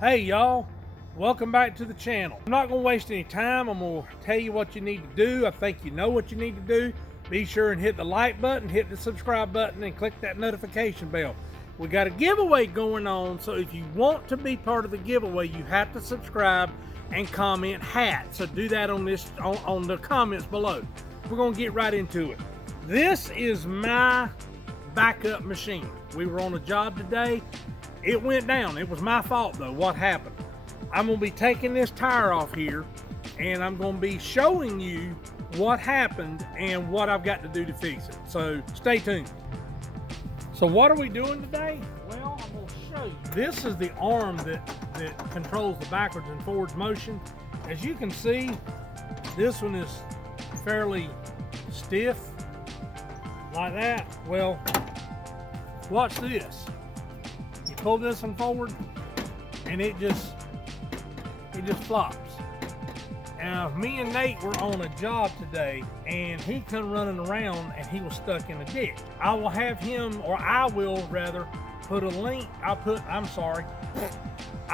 Hey y'all, welcome back to the channel. I'm not gonna waste any time. I'm gonna tell you what you need to do. I think you know what you need to do. Be sure and hit the like button, hit the subscribe button, and click that notification bell. We got a giveaway going on, so if you want to be part of the giveaway, you have to subscribe and comment hat. So do that on the comments below. We're gonna get right into it. This is my backup machine. We were on a job today. It went down. It was my fault though. What happened? I'm gonna be taking this tire off here and I'm gonna be showing you what happened and what I've got to do to fix it. So stay tuned. So what are we doing today? Well, I'm gonna show you. This is the arm that controls the backwards and forwards motion. As you can see, this one is fairly stiff like that. Well, watch this. Pull this one forward and it just flops. Now me and Nate were on a job today and he come running around and he was stuck in a ditch. I will have him, or I will rather, put a link. I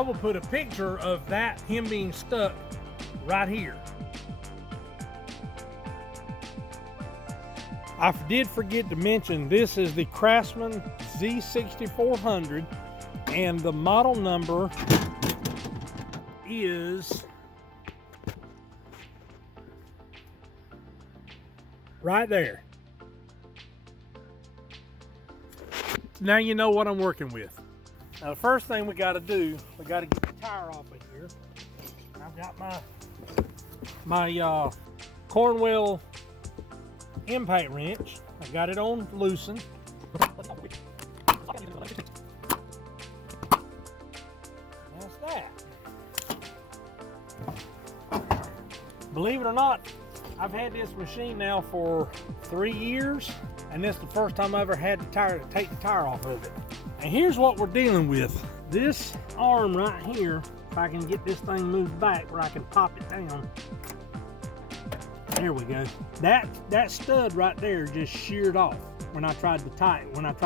will put a picture of that, him being stuck right here. I did forget to mention, this is the Craftsman Z6400 and the model number is right there. Now you know what I'm working with. Now the first thing we got to do, we got to get the tire off of here. I've got my Cornwell impact wrench. I got it on loosen. That's that. Believe it or not, I've had this machine now for 3 years, and this is the first time I ever had to take the tire off of it. And here's what we're dealing with. This arm right here, if I can get this thing moved back where I can pop it down. There we go. That stud right there just sheared off when I tried to tighten it up.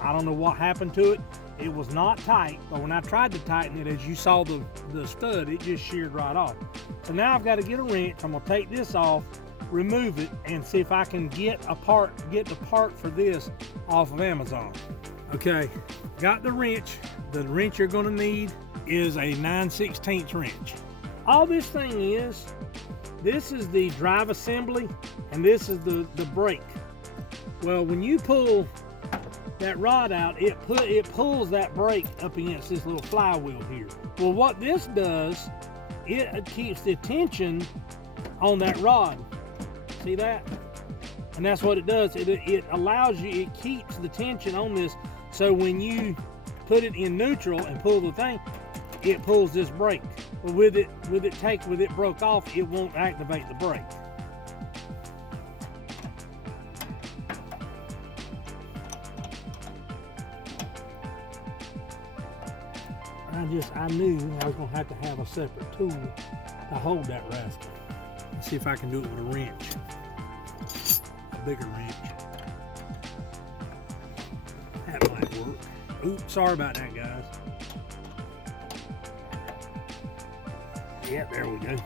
I don't know what happened to it. It was not tight, but when I tried to tighten it, as you saw the stud, it just sheared right off. So now I've got to get a wrench. I'm gonna take this off, remove it, and see if I can get the part for this off of Amazon. Okay, got the wrench. The wrench you're gonna need is a 9/16 wrench. All this thing is, this is the drive assembly and this is the brake. Well, when you pull that rod out, it pulls that brake up against this little flywheel here. Well, what this does, it keeps the tension on that rod. See that? And that's what it does. It allows you, it keeps the tension on this, so when you put it in neutral and pull the thing, it pulls this brake. But with it broke off, it won't activate the brake. I knew I was gonna have to have a separate tool to hold that rascal. Let's see if I can do it with a wrench, a bigger wrench. That might work. Oops, sorry about that, guys. Yeah, there we go.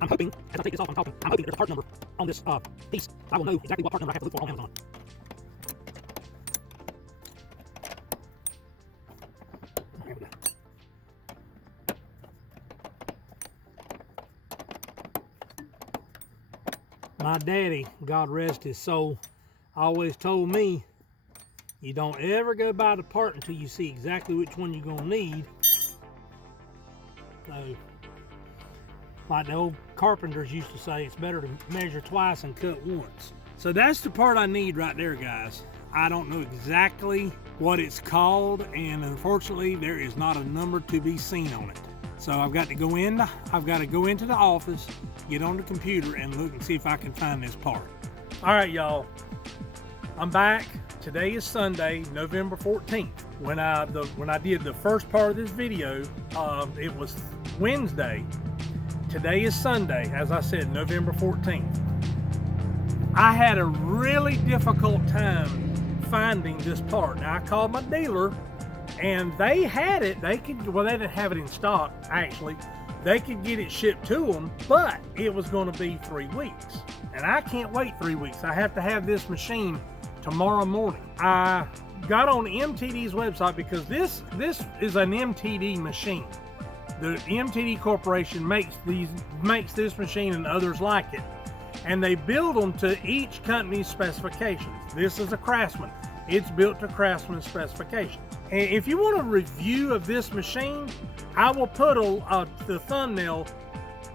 I'm hoping, as I take this off, I'm hoping there's a part number on this piece. I will know exactly what part number I have to look for on Amazon. There we go. My daddy, God rest his soul, always told me, you don't ever go buy the part until you see exactly which one you're gonna need. So, like the old carpenters used to say, it's better to measure twice and cut once. So that's the part I need right there, guys. I don't know exactly what it's called, and unfortunately there is not a number to be seen on it. So I've got to go into the office, get on the computer, and look and see if I can find this part. All right, y'all, I'm back. Today is Sunday, November 14th. When I did the first part of this video, it was Wednesday, today is Sunday, as I said, November 14th. I had a really difficult time finding this part. Now I called my dealer and they had it. They didn't have it in stock actually. They could get it shipped to them, but it was going to be 3 weeks. And I can't wait 3 weeks. I have to have this machine tomorrow morning. I got on MTD's website because this is an MTD machine. The MTD Corporation makes this machine and others like it. And they build them to each company's specifications. This is a Craftsman. It's built to Craftsman specifications. And if you want a review of this machine, I will put the thumbnail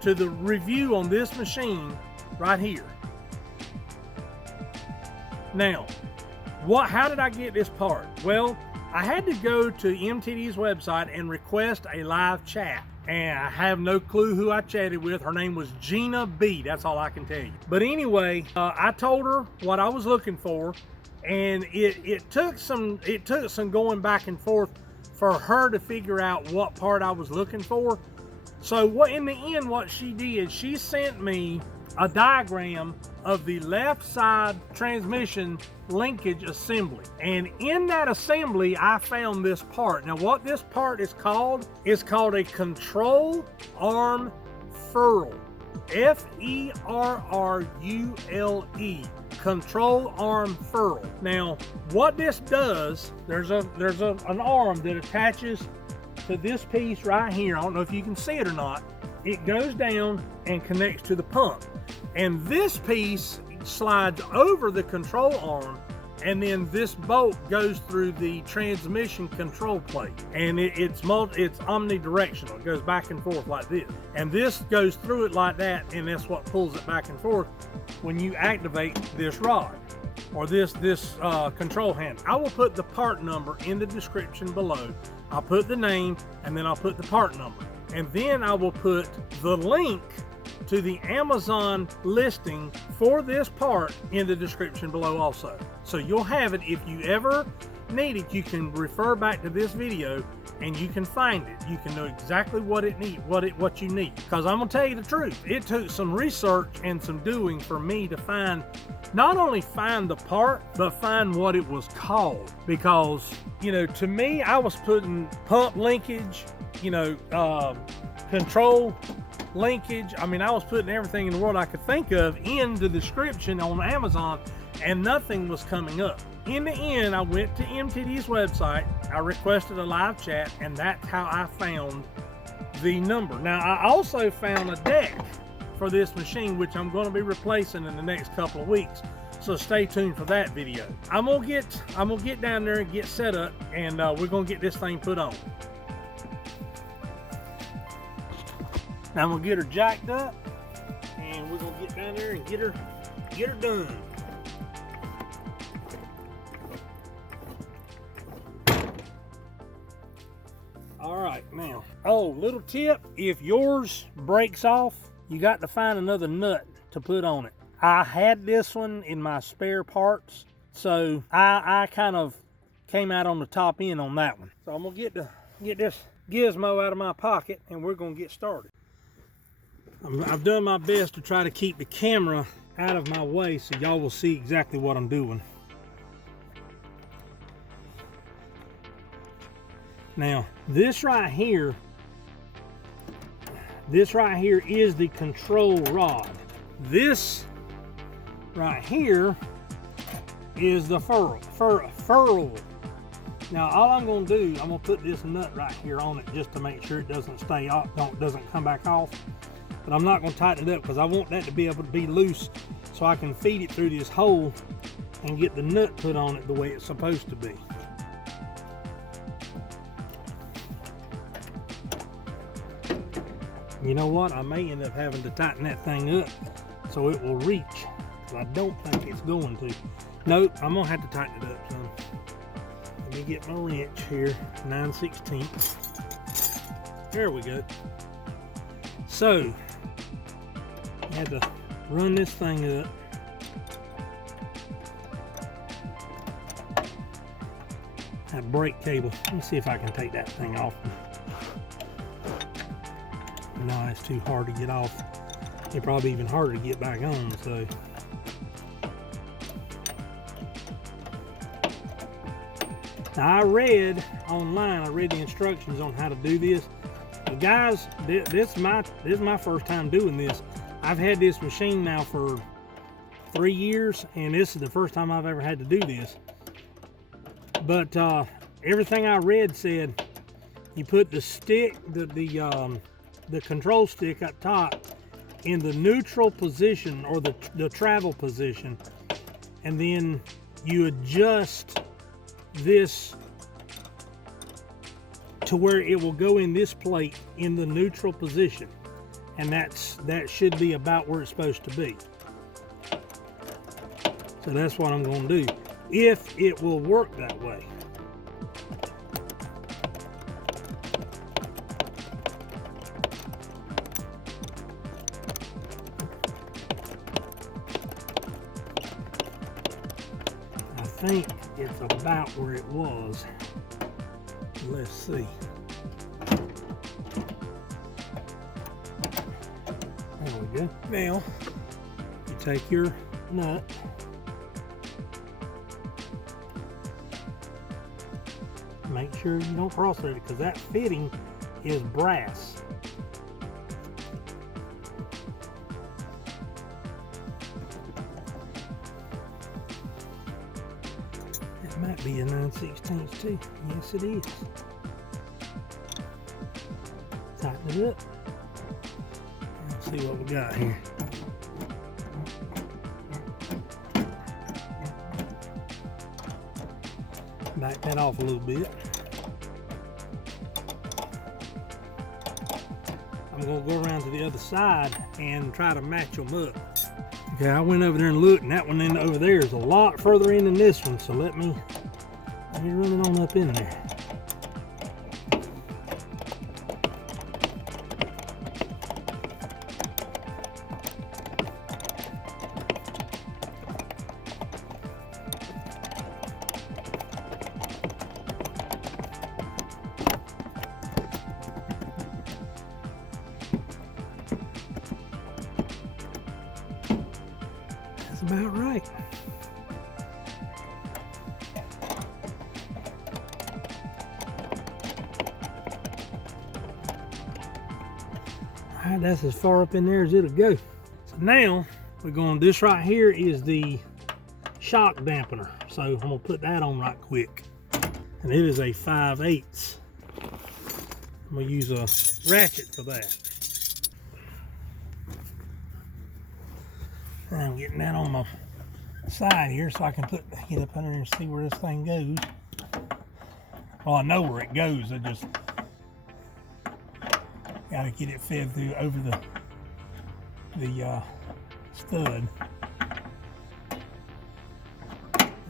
to the review on this machine right here. Now, how did I get this part? Well, I had to go to MTD's website and request a live chat. And I have no clue who I chatted with. Her name was Gina B. That's all I can tell you. But anyway, I told her what I was looking for, and it took some going back and forth for her to figure out what part I was looking for. So in the end, what she did, she sent me a diagram of the left side transmission linkage assembly. And in that assembly, I found this part. Now what this part is called a control arm ferrule. F-E-R-R-U-L-E. Control arm ferrule. Now what this does, there's an arm that attaches to this piece right here. I don't know if you can see it or not. It goes down and connects to the pump. And this piece slides over the control arm, and then this bolt goes through the transmission control plate. And it's omnidirectional. It goes back and forth like this. And this goes through it like that, and that's what pulls it back and forth when you activate this rod or this control hand. I will put the part number in the description below. I'll put the name, and then I'll put the part number. And then I will put the link to the Amazon listing for this part in the description below also. So you'll have it if you ever need it. You can refer back to this video and you can find it. You can know exactly what you need. Because I'm gonna tell you the truth, it took some research and some doing for me to not only find the part, but find what it was called. Because, to me, I was putting pump linkage, control linkage. I mean, I was putting everything in the world I could think of in the description on Amazon, and nothing was coming up. In the end, I went to MTD's website, I requested a live chat, and that's how I found the number. Now, I also found a deck for this machine, which I'm going to be replacing in the next couple of weeks. So stay tuned for that video. I'm gonna get down there and get set up, and we're gonna get this thing put on. Now I'm gonna get her jacked up, and we're gonna get down there and get her done. All right, now, little tip, if yours breaks off, you got to find another nut to put on it. I had this one in my spare parts, so I kind of came out on the top end on that one. So I'm gonna get this gizmo out of my pocket, and we're gonna get started. I've done my best to try to keep the camera out of my way so y'all will see exactly what I'm doing. Now, this right here is the control rod. This right here is the ferrule. Now, all I'm going to do, I'm going to put this nut right here on it just to make sure it doesn't stay off, doesn't come back off. But I'm not going to tighten it up because I want that to be able to be loose so I can feed it through this hole and get the nut put on it the way it's supposed to be. You know what? I may end up having to tighten that thing up so it will reach. I don't think it's going to. Nope, I'm going to have to tighten it up some. Let me get my wrench here, 9/16. There we go. So, I had to run this thing up. That brake cable. Let me see if I can take that thing off. No, it's too hard to get off. It's probably even harder to get back on, so. Now I read online, I read the instructions on how to do this. And guys, this is my first time doing this. I've had this machine now for 3 years, and this is the first time I've ever had to do this. But everything I read said you put the stick, the control stick up top in the neutral position, or the travel position, and then you adjust this to where it will go in this plate in the neutral position, and that should be about where it's supposed to be. So that's what I'm going to do, if it will work that way. I think it's about where it was. Let's see. There we go. Now, you take your nut, make sure you don't cross it, because that fitting is brass. It might be a 9/16 too. Yes, it is. Tighten it up. Let's see what we got here. Back that off a little bit. I'm going to go around to the other side and try to match them up. Okay, I went over there and looked, and that one over there is a lot further in than this one, so let me run it on up in there. That's about right. Alright, that's as far up in there as it'll go. So now we're going, this right here is the shock dampener. So I'm gonna put that on right quick. And it is a 5/8. I'm gonna use a ratchet for that. And I'm getting that on my side here so I can get up under and see where this thing goes. Well, I know where it goes. I just gotta get it fed through over the stud.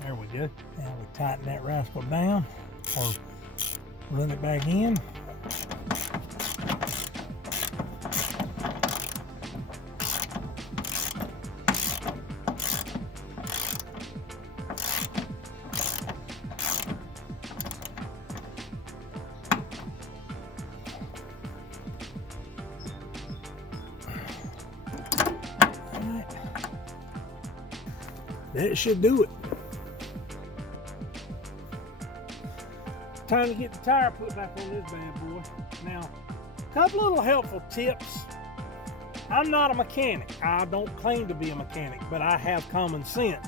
There we go. Now we tighten that rascal down, or run it back in. That should do it. Time to get the tire put back on this bad boy. Now, a couple little helpful tips. I'm not a mechanic. I don't claim to be a mechanic, but I have common sense.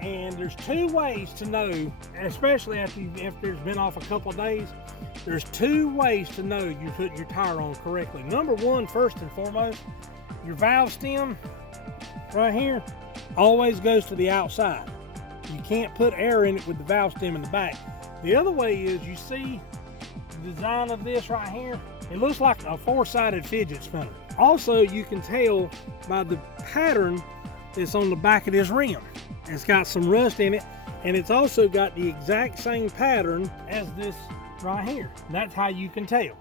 And there's 2 ways to know, especially after it's been off a couple of days, there's 2 ways to know you're putting your tire on correctly. Number 1, first and foremost, your valve stem right here always goes to the outside. You can't put air in it with the valve stem in the back. The other way is, you see the design of this right here? It looks like a 4-sided fidget spinner. Also, you can tell by the pattern that's on the back of this rim. It's got some rust in it, and it's also got the exact same pattern as this right here. That's how you can tell.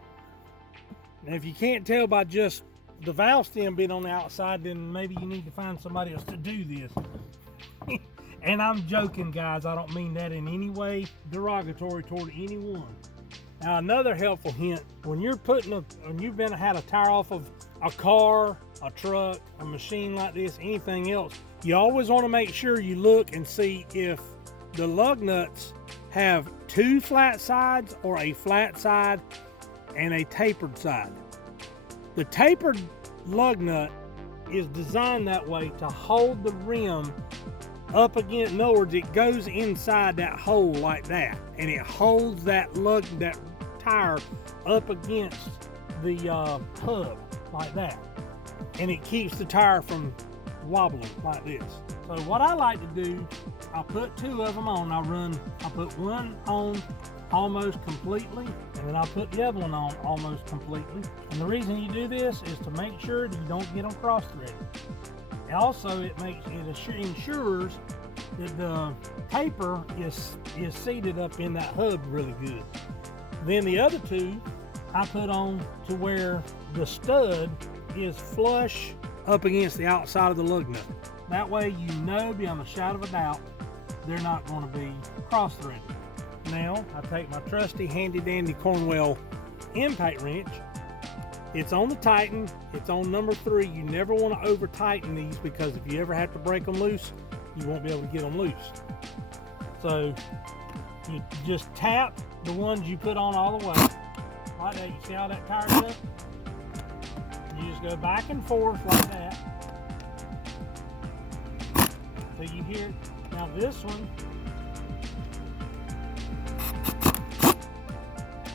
Now, if you can't tell by just the valve stem being on the outside, then maybe you need to find somebody else to do this. And I'm joking, guys. I don't mean that in any way derogatory toward anyone. Now another helpful hint, when you've had a tire off of a car, a truck, a machine like this, anything else, you always want to make sure you look and see if the lug nuts have two flat sides or a flat side and a tapered side. The tapered lug nut is designed that way to hold the rim up against, in other words, it goes inside that hole like that, and it holds that tire up against the hub like that, and it keeps the tire from wobbling like this. So what I like to do, I put two of them on. I put one on almost completely, and then I put the other one on almost completely. And the reason you do this is to make sure that you don't get them cross-threaded. Also, it ensures that the taper is seated up in that hub really good. Then the other two I put on to where the stud is flush up against the outside of the lug nut. That way you know beyond a shadow of a doubt they're not going to be cross-threaded. Now I take my trusty handy dandy Cornwell impact wrench. It's on the Titan, it's on number 3. You never want to over tighten these, because if you ever have to break them loose, you won't be able to get them loose. So you just tap the ones you put on all the way. Like that. You see how that tire's up? You just go back and forth like that until you hear it. Now this one,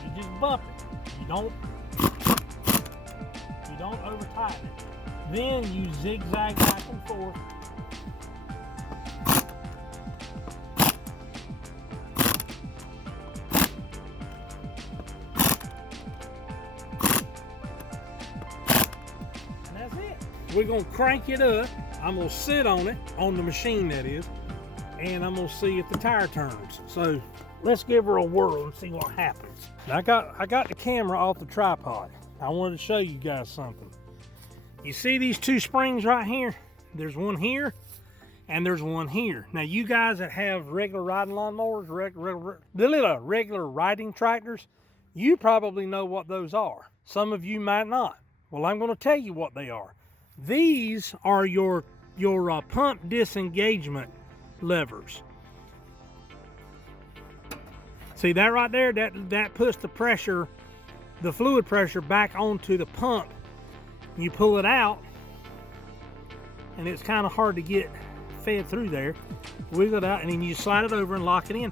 you just bump it. You don't over tighten it. Then you zigzag back and forth. And that's it. We're gonna crank it up. I'm gonna sit on it, on the machine that is, and I'm gonna see if the tire turns. So let's give her a whirl and see what happens. Now, I got the camera off the tripod. I wanted to show you guys something. You see these two springs right here? There's one here and there's one here. Now you guys that have regular riding lawnmowers, regular riding tractors, you probably know what those are. Some of you might not. Well, I'm going to tell you what they are. These are your pump disengagement levers. See that right there? That puts the pressure, the fluid pressure, back onto the pump. You pull it out, and it's kind of hard to get fed through there. Wiggle it out, and then you slide it over and lock it in.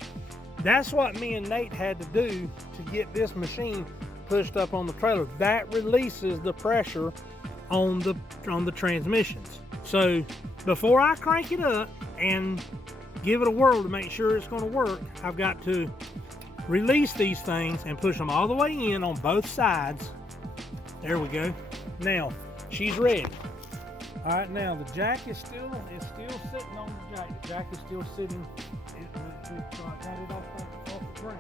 That's what me and Nate had to do to get this machine pushed up on the trailer. That releases the pressure on the transmissions. So before I crank it up and give it a whirl to make sure it's going to work, I've got to release these things and push them all the way in on both sides. There we go. Now she's ready. All right, now the jack is still sitting on the jack. The jack is still sitting. I got it off the ground.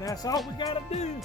That's all we gotta do.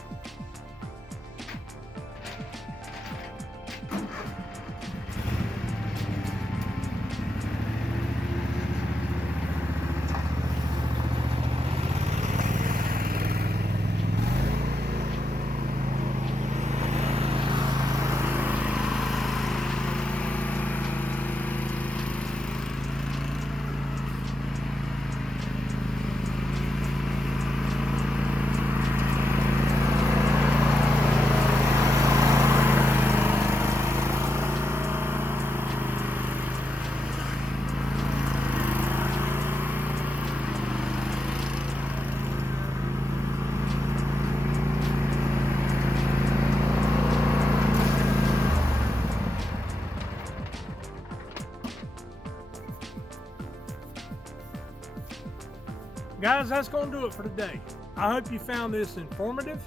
Guys, that's going to do it for today. I hope you found this informative.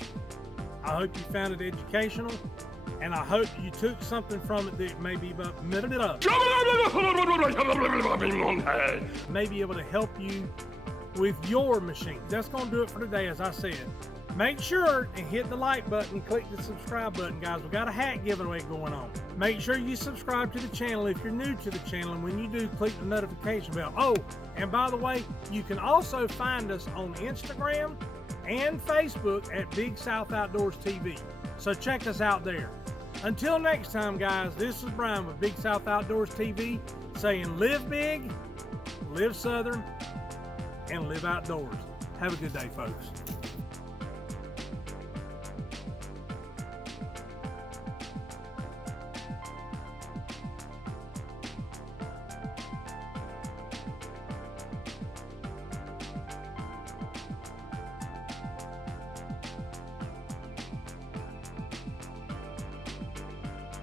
I hope you found it educational. And I hope you took something from it that may be able to help you with your machine. That's going to do it for today, as I said. Make sure and hit the like button, click the subscribe button, guys. We got a hat giveaway going on. Make sure you subscribe to the channel if you're new to the channel, and when you do, click the notification bell. Oh, and by the way, you can also find us on Instagram and Facebook at Big South Outdoors TV. So check us out there. Until next time, guys, this is Brian with Big South Outdoors TV saying live big, live southern, and live outdoors. Have a good day, folks.